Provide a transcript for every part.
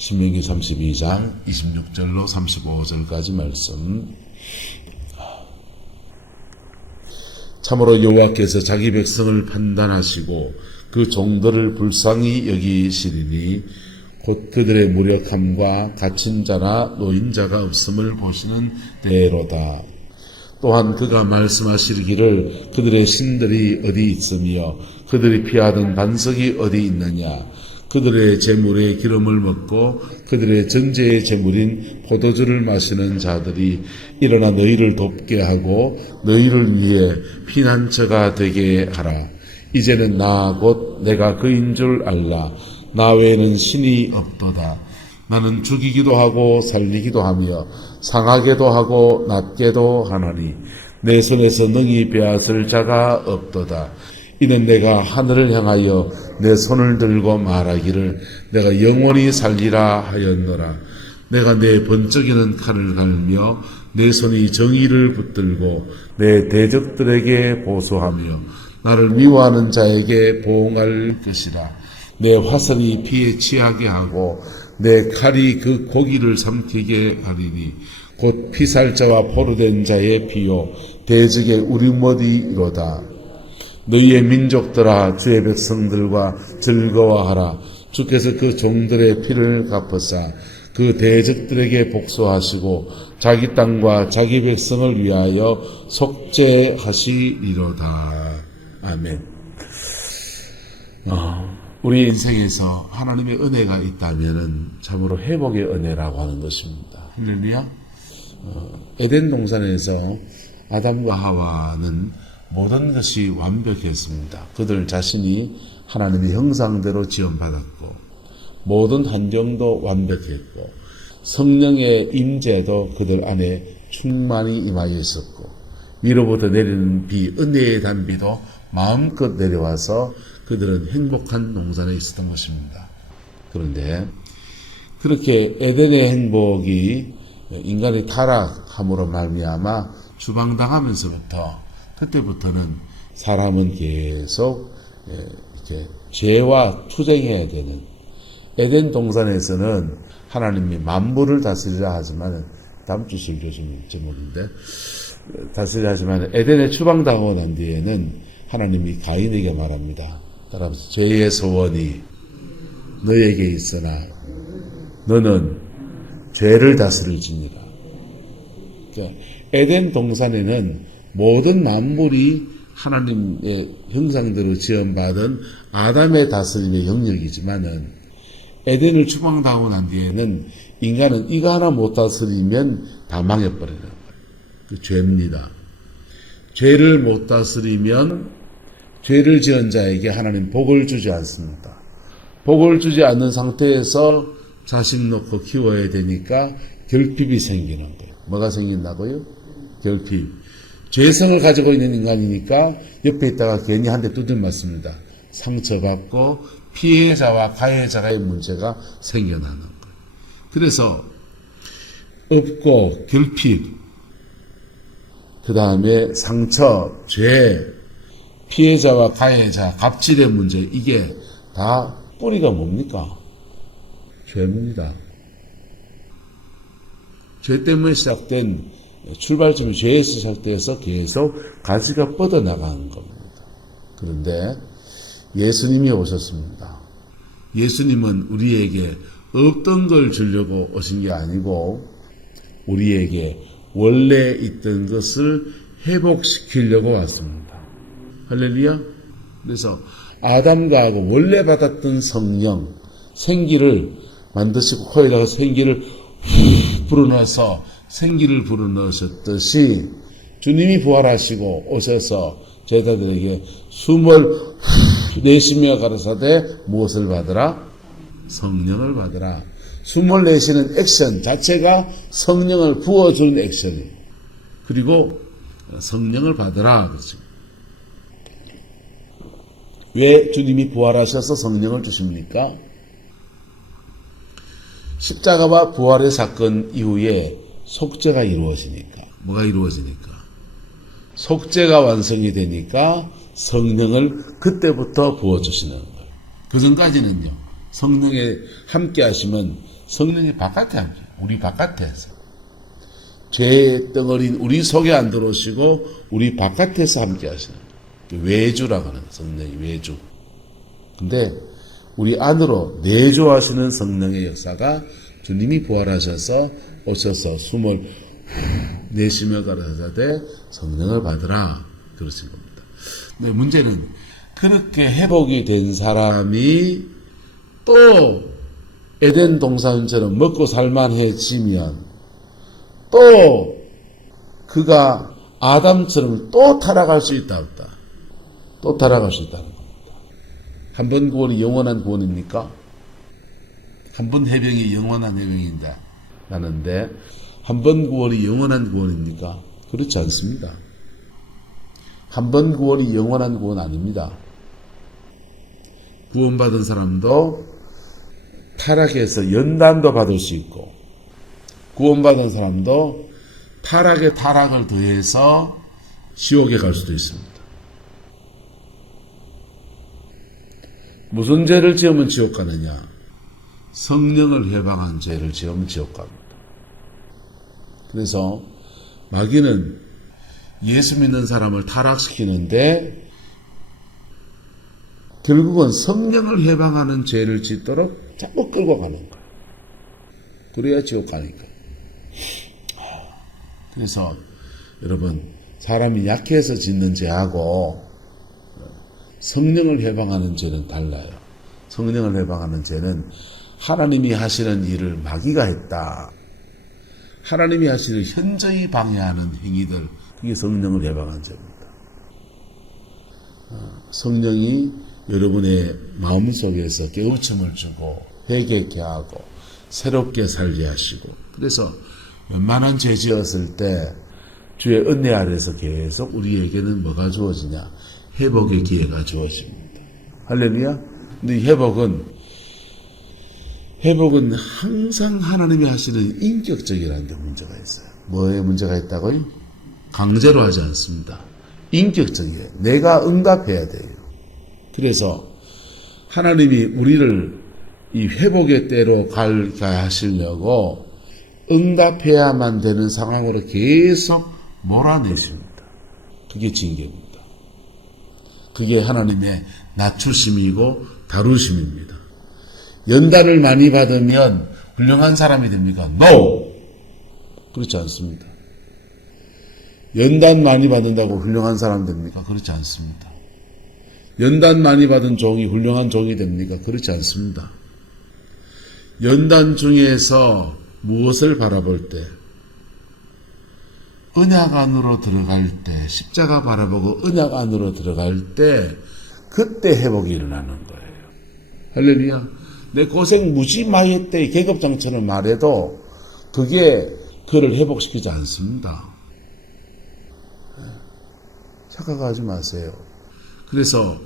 신명기 32장 26절로 35절까지 말씀. 참으로 여호와께서 자기 백성을 판단하시고 그 종들을 불쌍히 여기시리니 곧 그들의 무력함과 갇힌 자나 노인자가 없음을 보시는 때로다. 또한 그가 말씀하시기를 그들의 신들이 어디 있으며 그들이 피하던 반석이 어디 있느냐. 그들의 제물의 기름을 먹고 그들의 전제의 제물인 포도주를 마시는 자들이 일어나 너희를 돕게 하고 너희를 위해 피난처가 되게 하라. 이제는 나 곧 내가 그인 줄 알라. 나 외에는 신이 없도다. 나는 죽이기도 하고 살리기도 하며 상하게도 하고 낫게도 하나니 내 손에서 능히 빼앗을 자가 없도다. 이는 내가 하늘을 향하여 내 손을 들고 말하기를 내가 영원히 살리라 하였노라. 내가 내 번쩍이는 칼을 갈며 내 손이 정의를 붙들고 내 대적들에게 보수하며 나를 미워하는 자에게 보응할 것이라. 내 화살이 피에 취하게 하고 내 칼이 그 고기를 삼키게 하리니 곧 피살자와 포로된 자의 피요 대적의 우리머리로다. 너희의 민족들아 주의 백성들과 즐거워하라. 주께서 그 종들의 피를 갚으사 그 대적들에게 복수하시고 자기 땅과 자기 백성을 위하여 속죄하시리로다. 아멘. 우리 인생에서 하나님의 은혜가 있다면은 참으로 회복의 은혜라고 하는 것입니다. 할렐루야. 에덴 동산에서 아담과 하와는 모든 것이 완벽했습니다. 그들 자신이 하나님의 형상대로 지음받았고 모든 환경도 완벽했고 성령의 임재도 그들 안에 충만히 임하여 있었고 위로부터 내리는 비, 은혜의 단비도 마음껏 내려와서 그들은 행복한 동산에 있었던 것입니다. 그런데 그렇게 에덴의 행복이 인간의 타락함으로 말미암아 추방당하면서부터 그때부터는 사람은 계속 이렇게 죄와 투쟁해야 되는, 에덴 동산에서는 하나님이 만물을 다스리라 하지만 다음 주 설교좀 제목인데 다스리라 하지만 에덴에 추방당하고 난 뒤에는 하나님이 가인에게 말합니다. 따라서 죄의 소원이 너에게 있으나 너는 죄를 다스릴지니라. 그러니까 에덴 동산에는 모든 만물이 하나님의 형상대로 지음받은 아담의 다스림의 영역이지만은 에덴을 추방당하고 난 뒤에는 인간은 이거 하나 못 다스리면 다 망해버리는 거예요. 그 죄입니다. 죄를 못 다스리면 죄를 지은 자에게 하나님 복을 주지 않습니다. 복을 주지 않는 상태에서 자식 놓고 키워야 되니까 결핍이 생기는 거예요. 뭐가 생긴다고요? 결핍. 죄성을 가지고 있는 인간이니까 옆에 있다가 괜히 한 대 두들 맞습니다. 상처받고 피해자와 가해자의 문제가 생겨나는 거예요. 그래서 없고 결핍, 그 다음에 상처, 죄, 피해자와 가해자, 갑질의 문제, 이게 다 뿌리가 뭡니까? 죄입니다. 죄 때문에 시작된 출발점이 죄에서 시작돼서 계속 가지가 뻗어나가는 겁니다. 그런데 예수님이 오셨습니다. 예수님은 우리에게 없던 걸 주려고 오신 게 아니고 우리에게 원래 있던 것을 회복시키려고 왔습니다. 할렐루야. 그래서 아담과 하고 원래 받았던 성령, 생기를 만드시고 코에다가 생기를 후 불어넣어서 생기를 불어넣으셨듯이 주님이 부활하시고 오셔서 제자들에게 숨을 후 내쉬며 가라사대 무엇을 받으라? 성령을 받으라. 숨을 내쉬는 액션 자체가 성령을 부어주는 액션이에요. 그리고 성령을 받으라. 그렇죠. 왜 주님이 부활하셔서 성령을 주십니까? 십자가와 부활의 사건 이후에 속죄가 이루어지니까. 뭐가 이루어지니까? 속죄가 완성이 되니까 성령을 그때부터 부어주시는 거예요. 그 전까지는요. 성령에 함께 하시면 성령이 바깥에 함께, 우리 바깥에서. 죄의 덩어리인 우리 속에 안 들어오시고 우리 바깥에서 함께 하시는 외주라고 하는 성령이 외주. 근데 우리 안으로 내주하시는 성령의 역사가 주님이 부활하셔서 오셔서 숨을 내쉬며 가라사대 성령을 받으라 그러신 겁니다. 근데 문제는 그렇게 회복이 된 사람이 또 에덴 동산처럼 먹고 살만해지면 또 그가 아담처럼 또 타락할 수 있다 없다. 또 타락할 수 있다는 겁니다. 한 번 구원이 영원한 구원입니까? 한 번 해병이 영원한 해병인데 나는데 한 번 구원이 영원한 구원입니까? 그렇지 않습니다. 한 번 구원이 영원한 구원 아닙니다. 구원받은 사람도 타락해서 연단도 받을 수 있고 구원받은 사람도 타락에 타락을 더해서 지옥에 갈 수도 있습니다. 무슨 죄를 지으면 지옥 가느냐? 성령을 해방한 죄를 지으면 지옥 갑니다. 그래서 마귀는 예수 믿는 사람을 타락시키는데 결국은 성령을 해방하는 죄를 짓도록 자꾸 끌고 가는 거예요. 그래야 지옥 가니까. 그래서 여러분 사람이 약해서 짓는 죄하고 성령을 해방하는 죄는 달라요. 성령을 해방하는 죄는 하나님이 하시는 일을 마귀가 했다. 하나님이 하시는 현저히 방해하는 행위들, 그게 성령을 해방한 죄입니다. 성령이 여러분의 마음속에서 깨우침을 주고 회개케 하고 새롭게 살게 하시고, 그래서 웬만한 죄 지었을 때 주의 은혜 아래서 계속 우리에게는 뭐가 주어지냐? 회복의 기회가 주어집니다. 할렐루야. 근데 이 회복은 항상 하나님이 하시는 인격적이라는 데 문제가 있어요. 뭐에 문제가 있다고요? 강제로 하지 않습니다. 인격적이에요. 내가 응답해야 돼요. 그래서 하나님이 우리를 이 회복의 때로 가게 하시려고 응답해야만 되는 상황으로 계속 몰아내십니다. 그게 징계입니다. 그게 하나님의 낮추심이고 다루심입니다. 연단을 많이 받으면 훌륭한 사람이 됩니까? No! 그렇지 않습니다. 연단 많이 받는다고 훌륭한 사람 됩니까? 그렇지 않습니다. 연단 많이 받은 종이 훌륭한 종이 됩니까? 그렇지 않습니다. 연단 중에서 무엇을 바라볼 때? 언약 안으로 들어갈 때, 십자가 바라보고 언약 안으로 들어갈 때, 그때 회복이 일어나는 거예요. 할렐루야. 내 고생 무지 많이 했대, 계급장처럼 말해도, 그게 그를 회복시키지 않습니다. 착각하지 마세요. 그래서,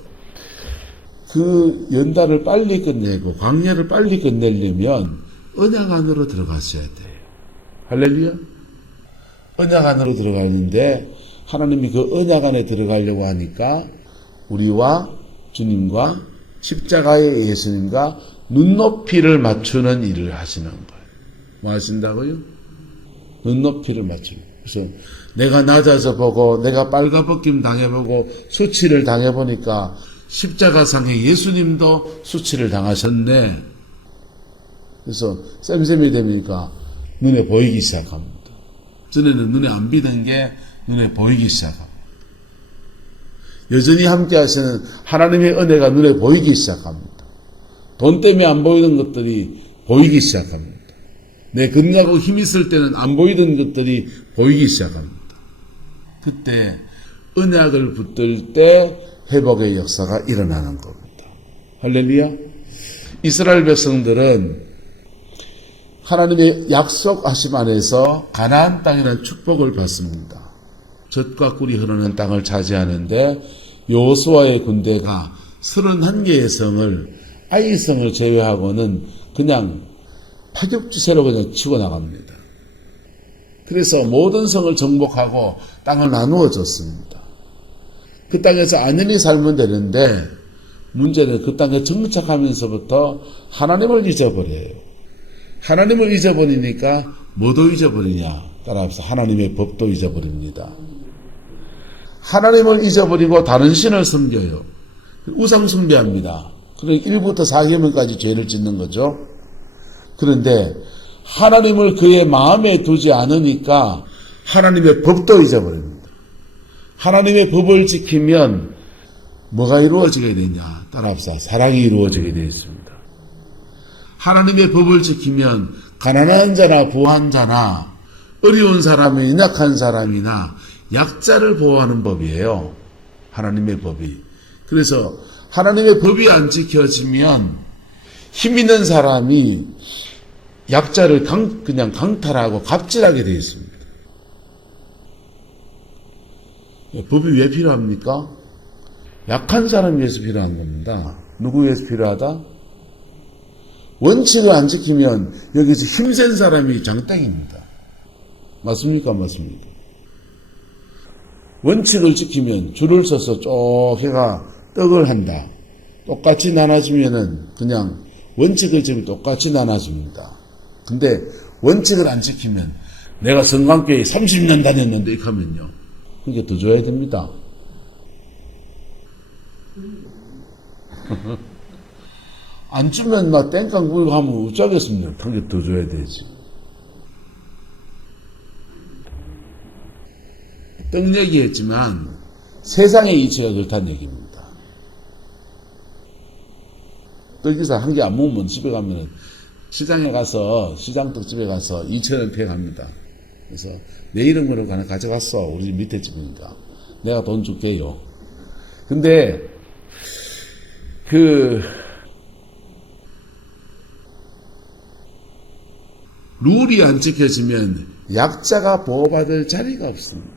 그 연단을 빨리 끝내고, 광야를 빨리 끝내려면, 언약 안으로 들어갔어야 돼요. 할렐루야. 언약 안으로 들어가는데 하나님이 그 언약 안에 들어가려고 하니까 우리와 주님과 십자가의 예수님과 눈높이를 맞추는 일을 하시는 거예요. 뭐 하신다고요? 눈높이를 맞추는. 그래서 내가 낮아서 보고 내가 빨가벗김 당해보고 수치를 당해보니까 십자가상의 예수님도 수치를 당하셨네. 그래서 쌤쌤이 되니까 눈에 보이기 시작합니다. 전에는 눈에 안 비던 게 눈에 보이기 시작합니다. 여전히 함께 하시는 하나님의 은혜가 눈에 보이기 시작합니다. 돈 때문에 안 보이던 것들이 보이기 시작합니다. 내 건강하고 힘 있을 때는 안 보이던 것들이 보이기 시작합니다. 그때 언약을 붙들 때 회복의 역사가 일어나는 겁니다. 할렐루야. 이스라엘 백성들은 하나님의 약속하심 안에서 가나안 땅이라는 축복을 받습니다. 젖과 꿀이 흐르는 땅을 차지하는데 여호수아의 군대가 31개의 성을, 아이성을 제외하고는 그냥 파격주세로 그냥 치고 나갑니다. 그래서 모든 성을 정복하고 땅을 나누어 줬습니다. 그 땅에서 안연히 살면 되는데 문제는 그 땅에 정착하면서부터 하나님을 잊어버려요. 하나님을 잊어버리니까 뭐도 잊어버리냐? 따라서 하나님의 법도 잊어버립니다. 하나님을 잊어버리고 다른 신을 섬겨요. 우상 숭배합니다. 그러니까 1부터 4계명까지 죄를 짓는 거죠. 그런데 하나님을 그의 마음에 두지 않으니까 하나님의 법도 잊어버립니다. 하나님의 법을 지키면 뭐가 이루어지게 되냐? 따라합시다. 사랑이 이루어지게 되어 있습니다. 하나님의 법을 지키면 가난한 자나 부한 자나 어려운 사람이나 약한 사람이나 약자를 보호하는 법이에요. 하나님의 법이. 그래서 하나님의 법이 안 지켜지면 힘 있는 사람이 약자를 그냥 강탈하고 갑질하게 되어 있습니다. 법이 왜 필요합니까? 약한 사람 위해서 필요한 겁니다. 누구 위해서 필요하다? 원칙을 안 지키면 여기서 힘센 사람이 장땡입니다. 맞습니까? 맞습니까? 원칙을 지키면 줄을 서서 쭉 해가 떡을 한다. 똑같이 나눠지면은 그냥 원칙을 지키면 똑같이 나눠집니다. 근데 원칙을 안 지키면 내가 성관교회 30년 다녔는데 이렇게 하면요. 그게 더 줘야 됩니다. 안 주면 막 땡깡 부리고 하면 어쩌겠습니까? 그게 더 줘야 되지. 떡 얘기했지만 세상의 이치가 그렇다는 얘기입니다. 떡기사 한 개 안 먹으면 집에 가면은 시장에 가서 시장 떡집에 가서 2,000원 폐갑니다. 그래서 내 이름으로 하나 가져갔어. 우리 집 밑에 집이니까 내가 돈 줄게요. 근데 룰이 안 지켜지면 약자가 보호받을 자리가 없습니다.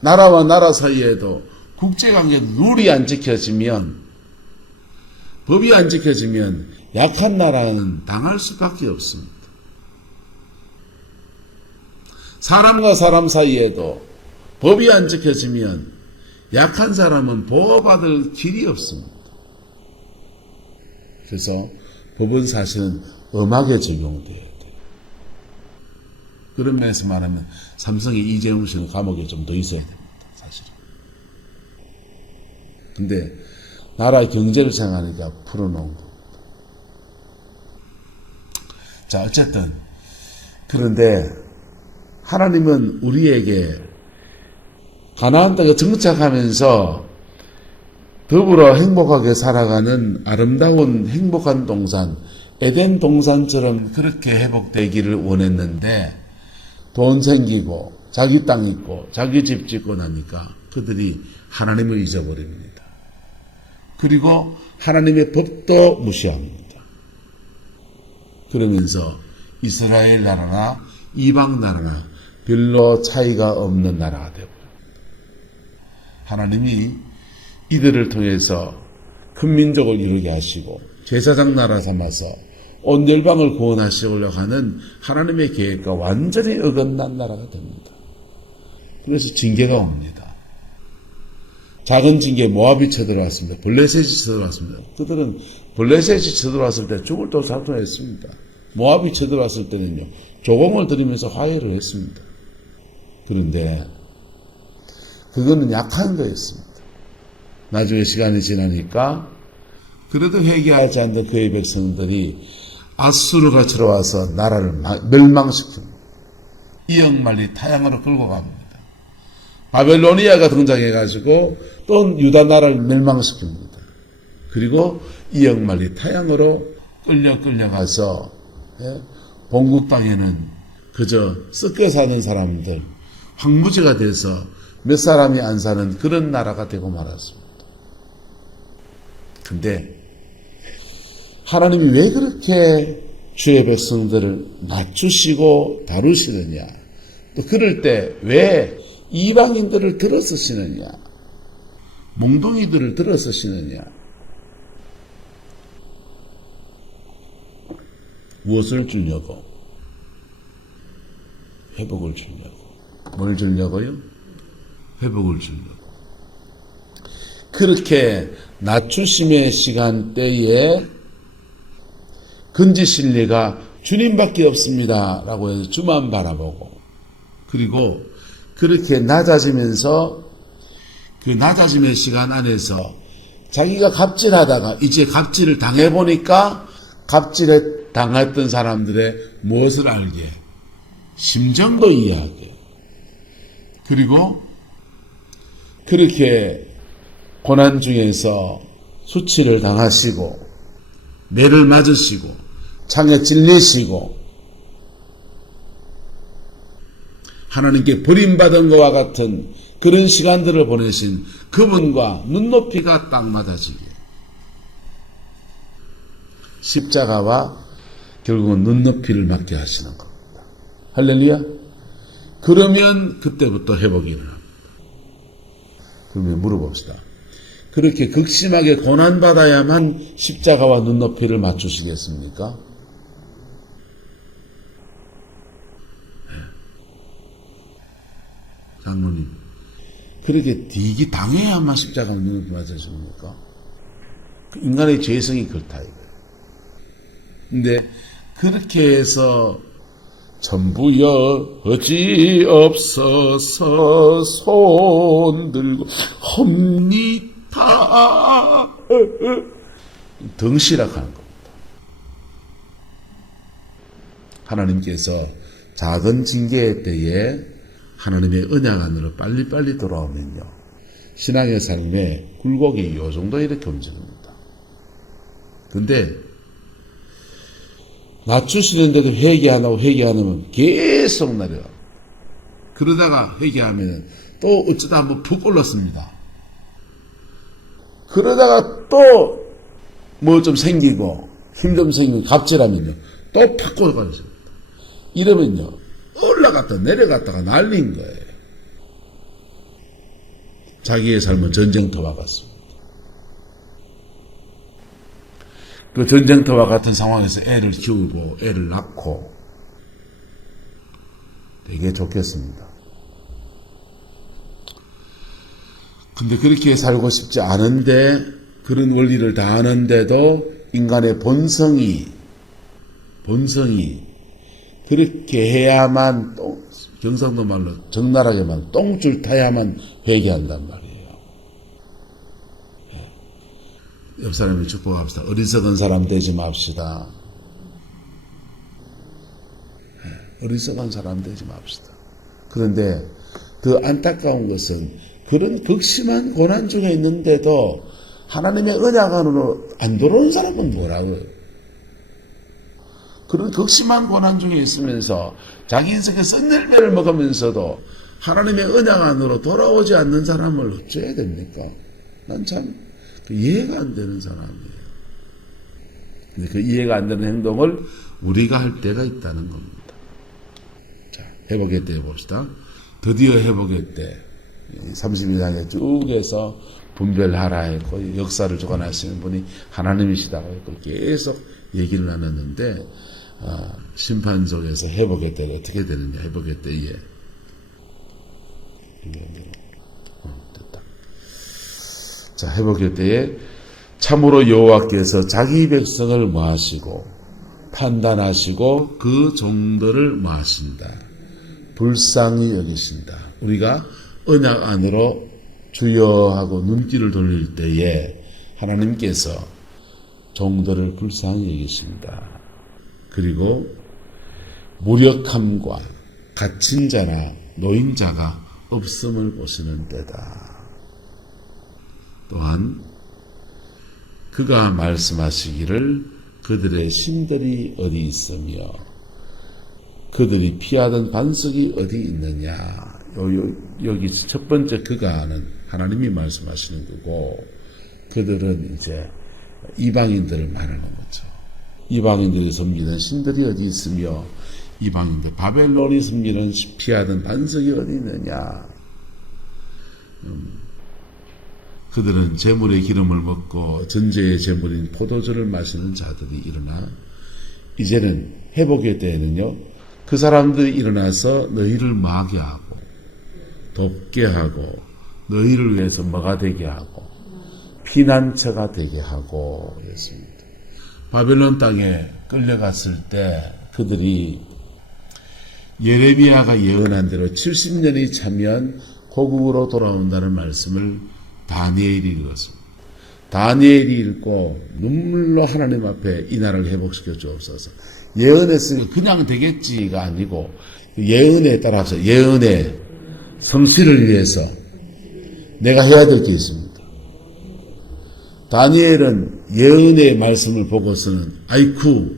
나라와 나라 사이에도 국제관계도 룰이 안 지켜지면 법이 안 지켜지면 약한 나라는 당할 수밖에 없습니다. 사람과 사람 사이에도 법이 안 지켜지면 약한 사람은 보호받을 길이 없습니다. 그래서 법은 사실은 엄하게 적용돼야 돼요. 그런 면에서 말하면 삼성의 이재용 씨는 감옥에 좀 더 있어야 됩니다. 사실은. 근데 나라 경제를 생각하니까 풀어놓은 겁니다. 자, 어쨌든 그런데 하나님은 우리에게 가나안 땅에 정착하면서 더불어 행복하게 살아가는 아름다운 행복한 동산, 에덴 동산처럼 그렇게 회복되기를 원했는데 돈 생기고 자기 땅 있고 자기 집 짓고 나니까 그들이 하나님을 잊어버립니다. 그리고 하나님의 법도 무시합니다. 그러면서 이스라엘 나라나 이방 나라나 별로 차이가 없는 나라가 되어버립니다. 하나님이 이들을 통해서 큰 민족을 이루게 하시고 제사장 나라 삼아서 온 열방을 구원하시려고 하는 하나님의 계획과 완전히 어긋난 나라가 됩니다. 그래서 징계가 옵니다. 작은 징계 모압이 쳐들어왔습니다. 블레셋이 쳐들어왔습니다. 그들은 블레셋이 쳐들어왔을 때 죽을 도 살도했습니다. 모압이 쳐들어왔을 때는요, 조공을 들이면서 화해를 했습니다. 그런데 그거는 약한 거였습니다. 나중에 시간이 지나니까 그래도 회개하지 않는 그의 백성들이 아수르가 들어와서 나라를 멸망시킵니다. 이역만리 타향으로 끌고 갑니다. 바벨로니아가 등장해가지고 또 유다 나라를 멸망시킵니다. 그리고 이역만리 타향으로 끌려가서 본국 땅에는 그저 썩게 사는 사람들, 황무지가 돼서 몇 사람이 안 사는 그런 나라가 되고 말았습니다. 근데 하나님이 왜 그렇게 주의 백성들을 낮추시고 다루시느냐, 또 그럴 때 왜 이방인들을 들어쓰시느냐, 몽둥이들을 들어쓰시느냐, 무엇을 주려고? 회복을 주려고. 뭘 주려고요? 회복을 주려고. 그렇게 낮추심의 시간대에 건지실 리가 주님밖에 없습니다. 라고 해서 주만 바라보고, 그리고 그렇게 낮아지면서 그 낮아짐의 시간 안에서 자기가 갑질하다가 이제 갑질을 당해보니까 갑질에 당했던 사람들의 무엇을 알게, 심정도 이해하게, 그리고 그렇게 고난 중에서 수치를 당하시고 매를 맞으시고 창에 찔리시고 하나님께 버림받은 것과 같은 그런 시간들을 보내신 그분과 눈높이가 딱 맞아지게, 십자가와 결국은 눈높이를 맞게 하시는 겁니다. 할렐루야. 그러면 그때부터 회복이 일어납니다. 그러면 물어봅시다. 그렇게 극심하게 고난받아야만 십자가와 눈높이를 맞추시겠습니까? 장로님, 그렇게 뒤기 당해야만 십자가와 눈높이 맞춰줍니까? 인간의 죄성이 그렇다 이거예요. 근데 그렇게 해서 전부여 어찌없어서 손 들고 험니다 덩시락하는 겁니다. 하나님께서 작은 징계의 때에 하나님의 언약 안으로 빨리빨리 돌아오면요, 신앙의 삶에 굴곡이 요 정도 이렇게 움직입니다. 근데 낮추시는데도 회개 안 하고 회개 안 하면 계속 내려요. 그러다가 회개하면 또 어쩌다 한번 푹 올랐습니다. 그러다가 또 뭐 좀 생기고 힘 좀 생기고 갑질하면요 또 팍 꽂아가지고 이러면요 올라갔다 내려갔다가 날린 거예요. 자기의 삶은 전쟁터와 같습니다. 그 전쟁터와 같은 상황에서 애를 키우고 애를 낳고 되게 좋겠습니다. 근데 그렇게 살고 싶지 않은데, 그런 원리를 다 아는데도 인간의 본성이 그렇게 해야만, 경상도 말로 적나라하게 말 똥줄 타야만 회개한단 말이에요. 옆 사람이 축복합시다. 어리석은 사람 되지 맙시다. 어리석은 사람 되지 맙시다. 그런데 더 안타까운 것은 그런 극심한 고난 중에 있는데도 하나님의 언약 안으로 안 들어온 사람은 뭐라고요? 그런 극심한 고난 중에 있으면서 자기 인생의 썬열매를 먹으면서도 하나님의 언약 안으로 돌아오지 않는 사람을 어쩌야 됩니까? 난 참 이해가 안 되는 사람이에요. 근데 그 이해가 안 되는 행동을 우리가 할 때가 있다는 겁니다. 자, 회복의 때 봅시다. 드디어 회복의 때 32장에 쭉 해서 분별하라 했고 역사를 주관하시는 분이 하나님이시다고 했고 계속 얘기를 나눴는데, 심판 속에서 회복의 때가 어떻게 되느냐. 회복의 때에 됐다. 자, 회복의 때에 참으로 여호와께서 자기 백성을 모하시고 판단하시고 그 종들을 모하신다. 불쌍히 여기신다. 우리가 언약 안으로 주여 하고 눈길을 돌릴 때에 하나님께서 종들을 불쌍히 여기신다. 그리고 무력함과 갇힌 자나 노인자가 없음을 보시는 때다. 또한 그가 말씀하시기를 그들의 신들이 어디 있으며 그들이 피하던 반석이 어디 있느냐. 여기 첫 번째 그가는 하나님이 말씀하시는 거고, 그들은 이제 이방인들을 말하는 거죠. 이방인들이 섬기는 신들이 어디 있으며 이방인들 바벨론이 섬기는 피하던 반석이 어디 있느냐. 그들은 재물의 기름을 먹고 전제의 재물인 포도주를 마시는 자들이 일어나, 이제는 회복의 때에는요 그 사람들이 일어나서 너희를 마게 하고 돕게 하고 너희를 위해서 뭐가 되게 하고 피난처가 되게 하고 그랬습니다. 바벨론 땅에 끌려갔을 때 그들이 예레미야가 예언한 대로 70년이 차면 고국으로 돌아온다는 말씀을 다니엘이 읽었습니다. 다니엘이 읽고 눈물로 하나님 앞에 이 나라를 회복시켜 주옵소서. 예언했으니 그냥 되겠지가 아니고 예언에 따라서 예언의 성실을 위해서 내가 해야 될 게 있습니다. 다니엘은 예언의 말씀을 보고서는 아이쿠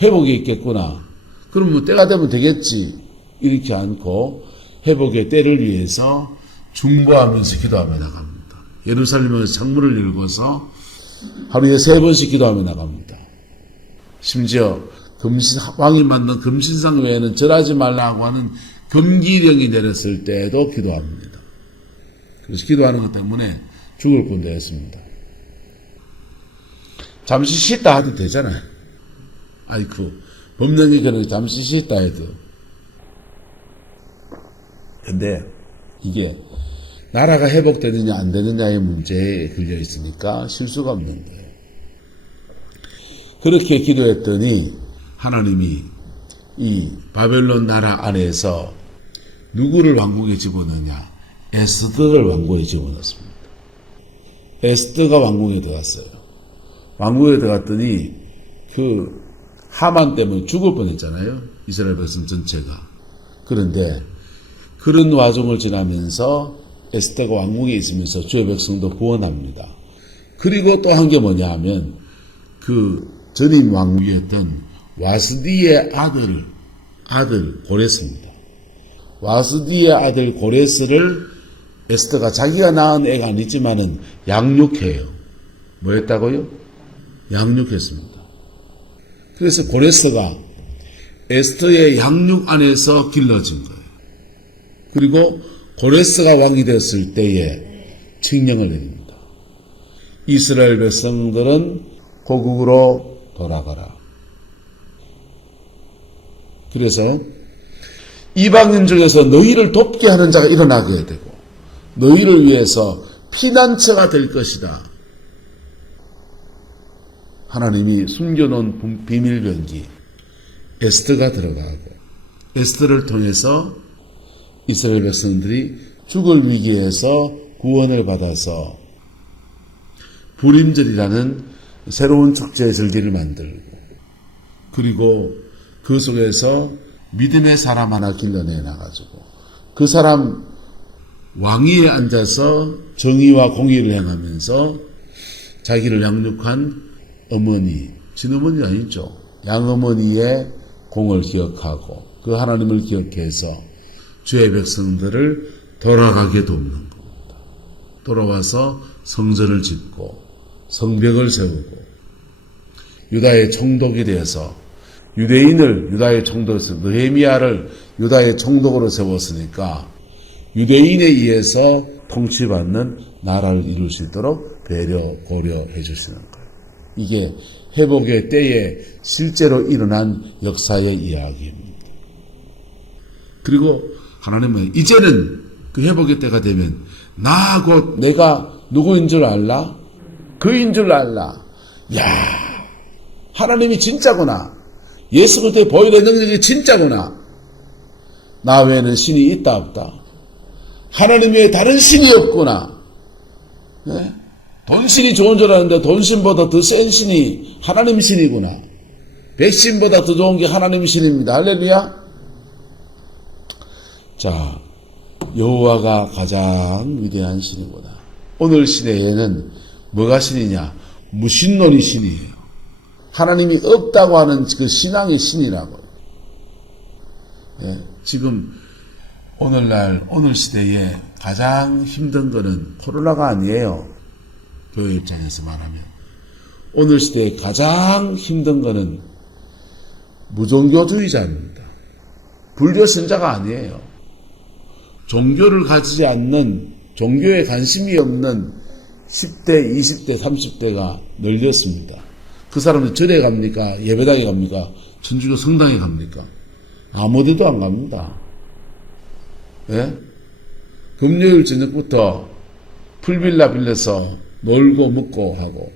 회복이 있겠구나. 그럼 뭐 때가 되면 되겠지. 이렇게 않고 회복의 때를 위해서 중보하면서 기도하며 나갑니다. 예루살렘에서 창문을 열고서 하루에 3번씩 기도하며 나갑니다. 심지어 왕이 만든 금신상 외에는 절하지 말라고 하는 금기령이 내렸을 때에도 기도합니다. 그래서 기도하는 것 때문에 죽을 뻔도 했습니다. 잠시 쉬다 해도 되잖아요. 아이쿠, 법령이 그렇게 잠시 쉬다 해도. 근데 이게 나라가 회복되느냐 안 되느냐의 문제에 걸려 있으니까 쉴 수가 없는 거예요. 그렇게 기도했더니 하나님이 이 바벨론 나라 안에서 누구를 왕국에 집어넣냐? 에스더를 왕국에 집어넣었습니다. 에스더가 왕국에 들어갔어요. 왕국에 들어갔더니 그 하만 때문에 죽을 뻔했잖아요. 이스라엘 백성 전체가. 그런데 그런 와중을 지나면서 에스더가 왕국에 있으면서 주의 백성도 구원합니다. 그리고 또 한 게 뭐냐 하면 그 전임 왕위였던 와스디의 아들 고레스입니다. 와스디의 아들 고레스를 에스더가 자기가 낳은 애가 아니지만은 양육해요. 뭐 했다고요? 양육했습니다. 그래서 고레스가 에스더의 양육 안에서 길러진 거예요. 그리고 고레스가 왕이 됐을 때에 칙령을 내립니다. 이스라엘 백성들은 고국으로 돌아가라. 그래서 이방인 중에서 너희를 돕게 하는 자가 일어나게 되고 너희를 위해서 피난처가 될 것이다. 하나님이 숨겨놓은 비밀병기 에스더가 들어가고 에스더를 통해서 이스라엘 백성들이 죽을 위기에서 구원을 받아서 불임절이라는 새로운 축제의 절기를 만들고 그리고 그 속에서 믿음의 사람 하나 길러내 나가지고 그 사람 왕위에 앉아서 정의와 공의를 행하면서 자기를 양육한 어머니, 친어머니 아니죠. 양어머니의 공을 기억하고 그 하나님을 기억해서 주의 백성들을 돌아가게 돕는 겁니다. 돌아와서 성전을 짓고 성벽을 세우고 유다의 총독이 되어서 유다의 총독에서 느헤미야를 유다의 총독으로 세웠으니까 유대인에 의해서 통치받는 나라를 이룰 수 있도록 배려, 고려해 주시는 거예요. 이게 회복의 때에 실제로 일어난 역사의 이야기입니다. 그리고 하나님은 이제는 그 회복의 때가 되면 나 곧 내가 누구인 줄 알라? 그인 줄 알라? 야, 하나님이 진짜구나. 예수 그리스도의 보혈의 능력이 진짜구나. 나 외에는 신이 있다 없다. 하나님 외에 다른 신이 없구나. 네? 돈신이 좋은 줄 아는데 돈신보다 더 센 신이 하나님 신이구나. 백신보다 더 좋은 게 하나님 신입니다. 할렐루야. 자, 여호와가 가장 위대한 신이구나. 오늘 시대에는 뭐가 신이냐? 무신론이 신이에요. 하나님이 없다고 하는 그 신앙의 신이라고. 예, 지금 오늘날 오늘 시대에 가장 힘든 거는 코로나가 아니에요. 교회 입장에서 말하면 오늘 시대에 가장 힘든 거는 무종교주의자입니다. 불교 신자가 아니에요. 종교를 가지지 않는 종교에 관심이 없는 10대, 20대, 30대가 늘렸습니다. 그 사람은 절에 갑니까? 예배당에 갑니까? 천주교 성당에 갑니까? 아무데도 안 갑니다. 예? 금요일 저녁부터 풀빌라 빌려서 놀고 먹고 하고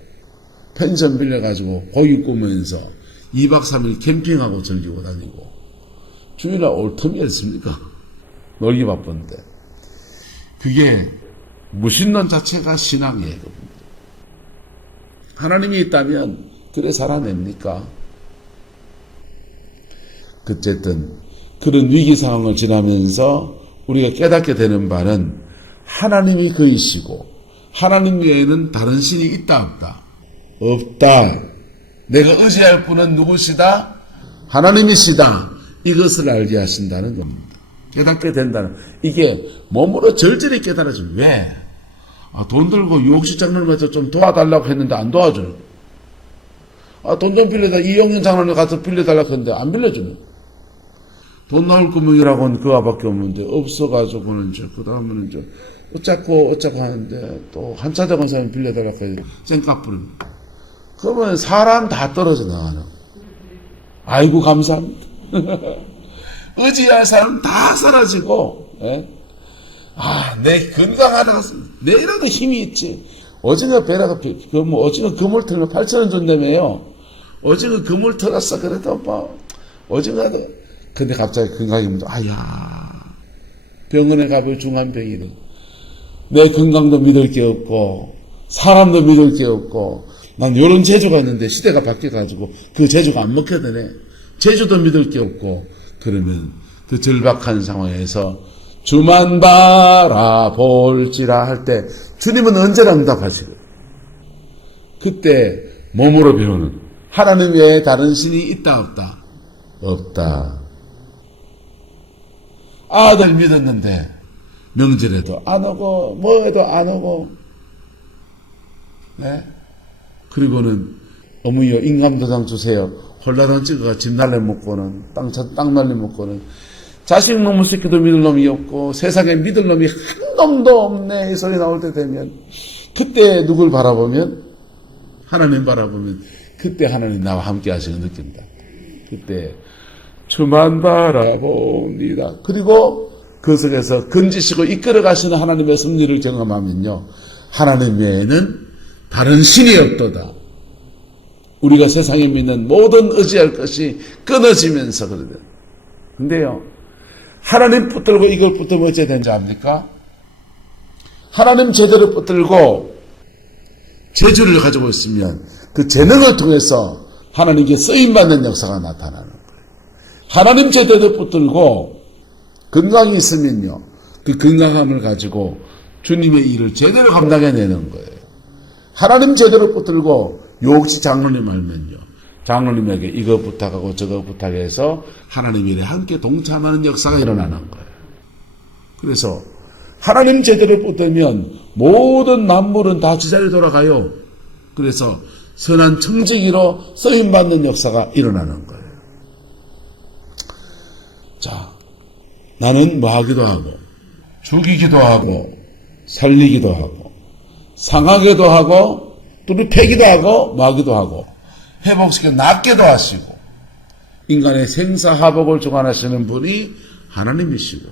펜션 빌려가지고 고기 구우면서 2박 3일 캠핑하고 즐기고 다니고 주일날 올 틈이 있습니까? 놀기 바쁜데. 그게 무신론 자체가 신앙이에요. 하나님이 있다면 그래 살아냅니까? 어쨌든 그런 위기 상황을 지나면서 우리가 깨닫게 되는 바는 하나님이 그이시고 하나님 외에는 다른 신이 있다 없다? 없다. 내가 의지할 분은 누구시다? 하나님이시다. 이것을 알게 하신다는 겁니다. 깨닫게 된다는, 이게 몸으로 절절히 깨달아지면 왜? 돈 들고 유혹시 장로님한테 좀 도와달라고 했는데 안 도와주는. 돈 좀 빌려다 이영년 장로님 가서 빌려달라고 했는데 안 빌려주는. 돈 나올 금융이라고는 그와밖에 없는데 없어가지고는 그 다음에는 어쩌고 하는데 또 한차적인 사람이 빌려달라고 해서 쌩값 부릅니다. 그러면 사람 다 떨어져 나가는. 아이고 감사합니다. 의지할 사람 다 사라지고, 예? 내 건강하다. 내라도 힘이 있지. 오징어 배라도, 오징어 그물 틀면 8,000원 준다며요. 오징어 그물 틀었어. 그래도 오징어도. 근데 갑자기 건강이 문제, 병원에 가볼 중환병이래. 내 건강도 믿을 게 없고, 사람도 믿을 게 없고, 난 요런 재주가 있는데 시대가 바뀌어가지고 그 재주가 안 먹혀드네. 재주도 믿을 게 없고, 그러면 그 절박한 상황에서 주만 바라볼지라 할 때 주님은 언제나 응답하시거든요. 그때 몸으로 배우는 하나님 외에 다른 신이 있다 없다? 없다. 아들 믿었는데 명절에도 안 오고 뭐해도 안 오고, 네? 그리고는 어머니요 인감도장 주세요. 홀라당 찍어가 집 날려 먹고는 땅 날려 먹고는 자식 놈의 새끼도 믿을 놈이 없고 세상에 믿을 놈이 한 놈도 없네 이 소리 나올 때 되면, 그때 누굴 바라보면, 하나님 바라보면 그때 하나님 나와 함께 하시는 걸 느낀다. 그때 주만 바라봅니다. 그리고 그 속에서 건지시고 이끌어 가시는 하나님의 섭리를 경험하면요, 하나님 외에는 다른 신이 없도다. 우리가 세상에 믿는 모든 의지할 것이 끊어지면서 그러거든요. 근데요, 하나님 붙들고 이걸 붙들면 어찌 되는지 압니까? 하나님 제대로 붙들고 재주를 가지고 있으면 그 재능을 통해서 하나님께 쓰임받는 역사가 나타나는 거예요. 하나님 제대로 붙들고 건강이 있으면요, 그 건강함을 가지고 주님의 일을 제대로 감당해내는 거예요. 하나님 제대로 붙들고 혹시 장로님 알면요, 장로님에게 이거 부탁하고 저거 부탁해서 하나님 일에 함께 동참하는 역사가 일어나는 거예요. 그래서 하나님 제대로 붙들면 모든 만물은 다 지자리에 돌아가요. 그래서 선한 청지기로 쓰임받는 역사가 일어나는 거예요. 자, 나는 뭐 하기도 하고 죽이기도 하고 살리기도 하고 상하기도 하고 또 패기도 하고 마기도 하고 회복시켜 낫게도 하시고, 인간의 생사화복을 주관하시는 분이 하나님이시고,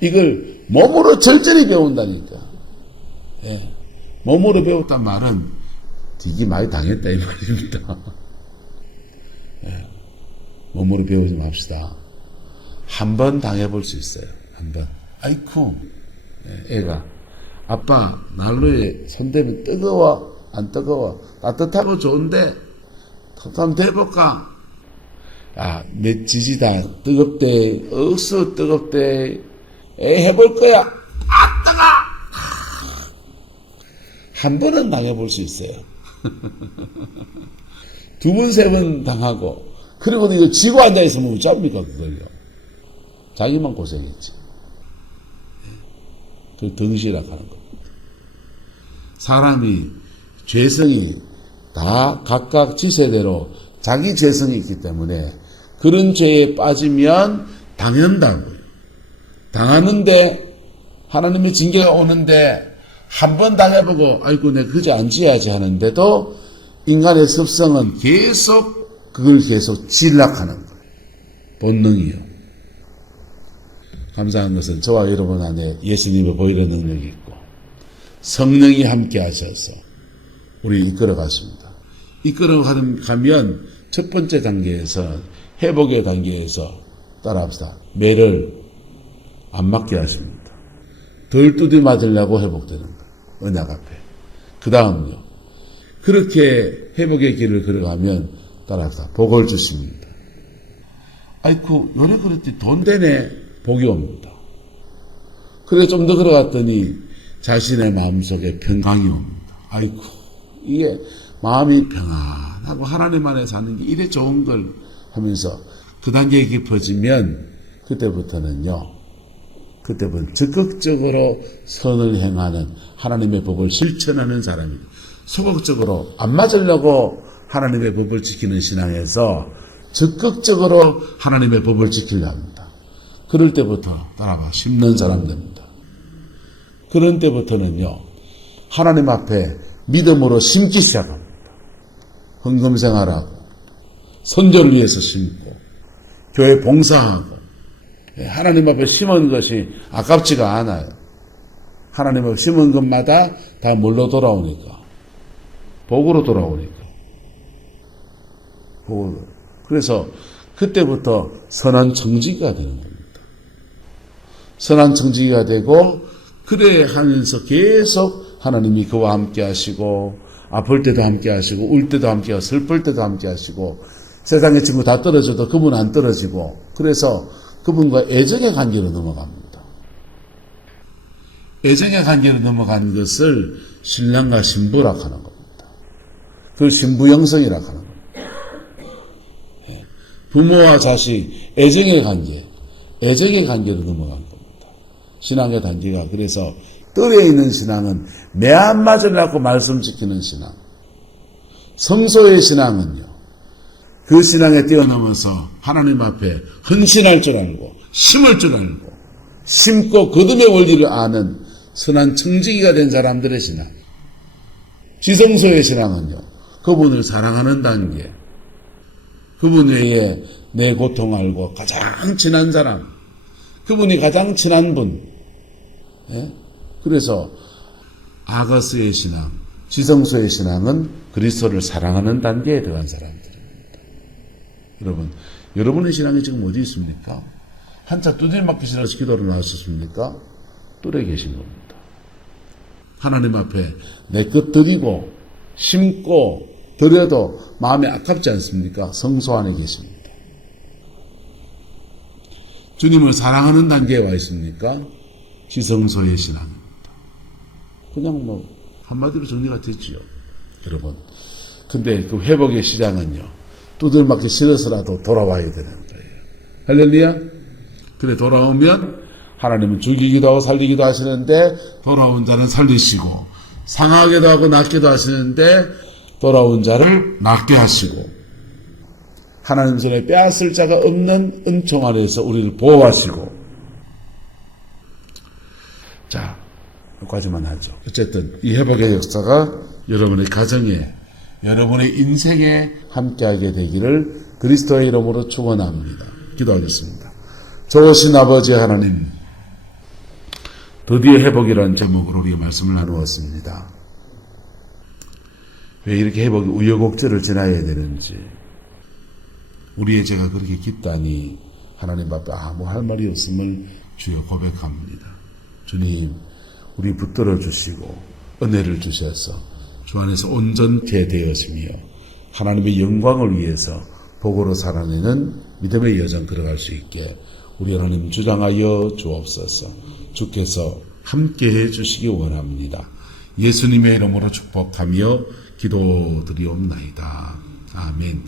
이걸 몸으로 절절히 배운다니까. 예. 몸으로 배웠단 말은 되게 많이 당했다 이 말입니다. 예. 몸으로 배우지 맙시다. 한 번 당해볼 수 있어요. 한 번. 아이쿠, 예. 애가 아빠 난로에 손대면 뜨거워 안 뜨거워? 따뜻하고 좋은데 한번 대볼까? 내 지지다. 뜨겁대. 억수 뜨겁대. 해볼 거야. 뜨거! 한 번은 당해볼 수 있어요. 두 번, 세 번 당하고, 그리고 이거 지고 앉아있으면 어쩝니까, 그걸요? 자기만 고생했지. 그 덩실이라고 하는 겁니다. 사람이 죄성이 다 각각 지세대로 자기 죄성이 있기 때문에 그런 죄에 빠지면 당한다고요. 당하는데 하나님의 징계가 오는데 한 번 당해보고 아이고 내가 그저 안 지어야지 하는데도 인간의 습성은 계속 그걸 계속 진락하는 거예요. 본능이요. 감사한 것은 저와 여러분 안에 예수님의 보이는 능력이 있고 성령이 함께 하셔서 우리 이끌어 가십니다. 이끌어가면 첫 번째 단계에서 회복의 단계에서 따라합시다. 매를 안 맞게 하십니다. 덜 두드 맞으려고 회복되는 거예요. 언약 앞에. 그 다음요. 그렇게 회복의 길을 걸어가면 따라합시다. 복을 주십니다. 아이쿠 요래 그랬더니 돈 되네. 복이 옵니다. 그래 좀 더 걸어갔더니 자신의 마음속에 평강이 옵니다. 아이쿠 이게 마음이 평안하고 하나님 안에 사는 게 이래 좋은 걸 하면서 그 단계에 깊어지면 그때부터는 적극적으로 선을 행하는 하나님의 법을 실천하는 사람입니다. 소극적으로 안 맞으려고 하나님의 법을 지키는 신앙에서 적극적으로 하나님의 법을 지키려 합니다. 그럴 때부터 따라봐 심는 사람 됩니다. 그런 때부터는요 하나님 앞에 믿음으로 심기 시작합니다. 헌금생활하고 선교를 위해서 심고 교회 봉사하고 하나님 앞에 심은 것이 아깝지가 않아요. 하나님 앞에 심은 것마다 다 뭘로 돌아오니까 복으로 돌아오니까 복으로. 그래서 그때부터 선한 청지기가 되는 겁니다. 선한 청지기가 되고 그래 하면서 계속 하나님이 그와 함께 하시고 아플 때도 함께 하시고 울 때도 함께 하시고 슬플 때도 함께 하시고 세상의 친구 다 떨어져도 그분 안 떨어지고 그래서 그분과 애정의 관계로 넘어갑니다. 애정의 관계로 넘어가는 것을 신랑과 신부라 하는 겁니다. 그걸 신부영성이라 하는 겁니다. 부모와 자식 애정의 관계로 넘어간 겁니다. 신앙의 단계가 그래서 뜰에 있는 신앙은 매 안 맞으려고 말씀 지키는 신앙. 성소의 신앙은요. 그 신앙에 뛰어넘어서 하나님 앞에 헌신할 줄 알고 심을 줄 알고 심고 거듭의 원리를 아는 선한 청지기가 된 사람들의 신앙. 지성소의 신앙은요. 그분을 사랑하는 단계. 그분 외에 내 고통 알고 가장 친한 사람. 그분이 가장 친한 분. 예? 그래서 아거스의 신앙, 지성소의 신앙은 그리스도를 사랑하는 단계에 들어간 사람들입니다. 여러분의 신앙이 지금 어디 있습니까? 한자 두들맞기 싫어서 기도를 나왔었습니까? 뜰에 계신 겁니다. 하나님 앞에 내 것 드리고 심고 드려도 마음이 아깝지 않습니까? 성소 안에 계십니다. 주님을 사랑하는 단계에 와 있습니까? 지성소의 신앙입니다. 그냥 한마디로 정리가 됐지요. 여러분. 근데 그 회복의 시장은요. 두들맞기 싫어서라도 돌아와야 되는 거예요. 할렐루야? 그래 돌아오면 하나님은 죽이기도 하고 살리기도 하시는데 돌아온 자는 살리시고 상하게도 하고 낫게도 하시는데 돌아온 자를 낫게 하시고 하나님 손에 빼앗을 자가 없는 은총 안에서 우리를 보호하시고 자, 여기까지만 하죠. 어쨌든 이 회복의 역사가 여러분의 가정에 여러분의 인생에 함께하게 되기를 그리스도의 이름으로 축원합니다. 기도하겠습니다. 좋으신 아버지 하나님, 드디어 회복이라는 제목으로 우리가 말씀을 나누었습니다. 왜 이렇게 회복이 우여곡절을 지나야 되는지 우리의 죄가 그렇게 깊다니 하나님 앞에 아무 할 말이 없음을 주여 고백합니다. 주님, 우리 붙들어 주시고 은혜를 주셔서 주 안에서 온전케 되어지며 하나님의 영광을 위해서 복으로 살아내는 믿음의 여정 걸어갈 수 있게 우리 하나님 주장하여 주옵소서. 주께서 함께해 주시기 원합니다. 예수님의 이름으로 축복하며 기도드리옵나이다. 아멘.